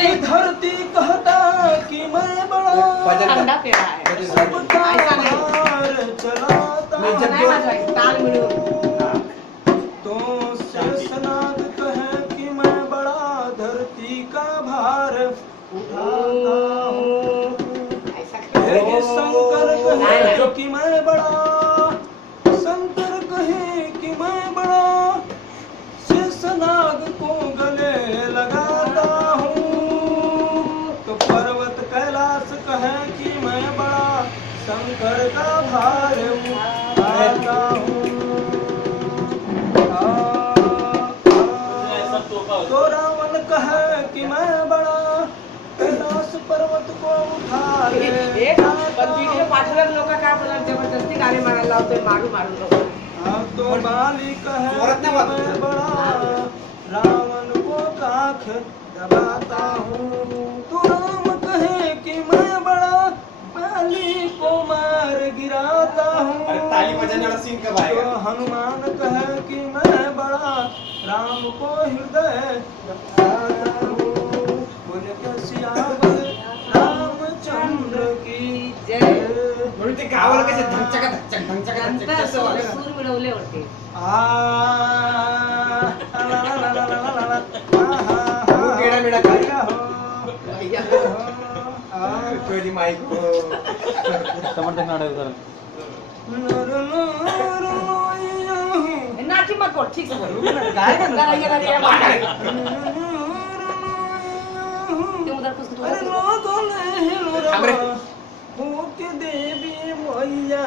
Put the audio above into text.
पूरी धरती कहता कि मैं बड़ा ठंडा पेड़ा है सबका ऐसा नहीं। भार चलाता नहीं वाजवायचं, ताल मिळून तो शेषनाग कहे कि मैं बड़ा धरती का भार उठाता हूँ ऐसा हे शंकर नाही, कहे नाही. कि मैं बड़ा शंकर कहे कि मैं बड़ा शेषनाग को गले लगाता हूँ तो पर्वत कैलाश कहे कि मैं बड़ा शंकर का भार उठाता हूँ तो रावण कहे कि मैं बड़ा कैलाश पर्वत को उठा ले पण व्हिडिओ पाठवल्यावर लोक काय बोलणार जबरदस्ती गाणी मारायला लावतोय मारू लोक अब तो बाली कहे कि मैं बड़ा रावण को काख दबाता हूँ तो राम कहे कि मैं बड़ा बाली को मार गिराता हूँ तो हनुमान कहे कि मैं बड़ा राम को हृदय दबाता हूँ बोले के सियावर रामचंद्र की जय म्हणून ते गावाला कसे धंचका धंचक धंचका धंचक नंतर तसं वाटलं. सूर मिळवले होते टेढा मेढा खाली. कधी माईक नाची मत बोल ठीक से बोल काय जरा करणार? ये जरा ये बाहर ते उधर कुछ तो अरे थांब रे. देवी मैया